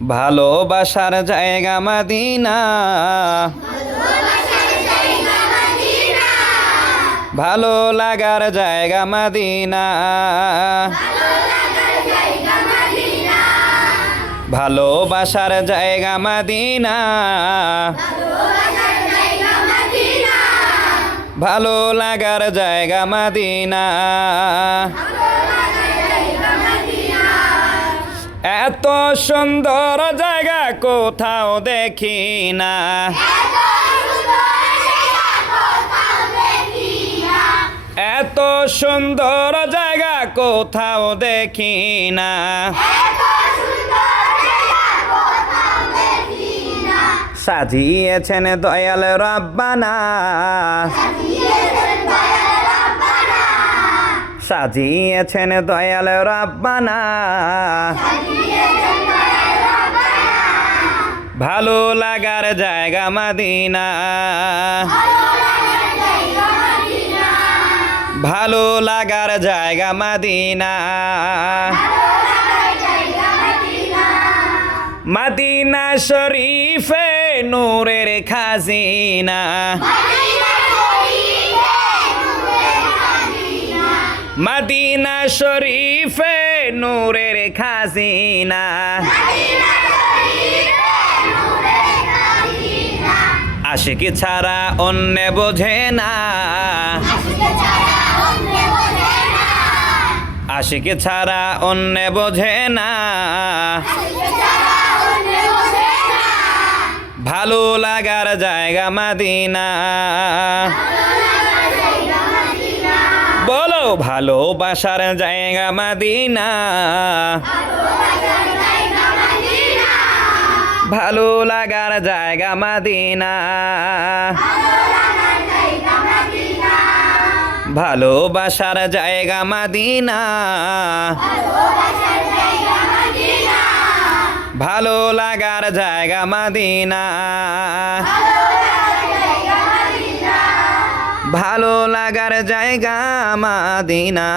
ভালোবাসার জায়গা মদিনা, ভালো লাগার জায়গা মদিনা, ভালোবাসার জায়গা মদিনা, ভালো লাগার জায়গা মদিনা। এত সুন্দর জায়গা কোথাও দেখি না, এত সুন্দর জায়গা কোথাও দেখি না। সাজিয়েছেন দয়াল রব্বানা, সাজিয়েছেন দয়াল রব্বানা, ভালো লাগার জায়গা মদিনা, ভালো লাগার জায়গা মদিনা। মদিনা শরীফে নূরের খাজিনা, মদিনা শরীফে নূরের খাজিনা। আশিক ছাড়া অন্য বোঝে না, আশিক ছাড়া অন্য বোঝে না, ভালো লাগার জায়গা মদিনা। বলো ভালোবাসার জায়গা মদিনা, ভালো লাগার জায়গা মদিনা, ভালোবাসার জায়গা মদিনা, ভালো লাগার জায়গা মদিনা, ভালো লাগার জায়গা মদিনা।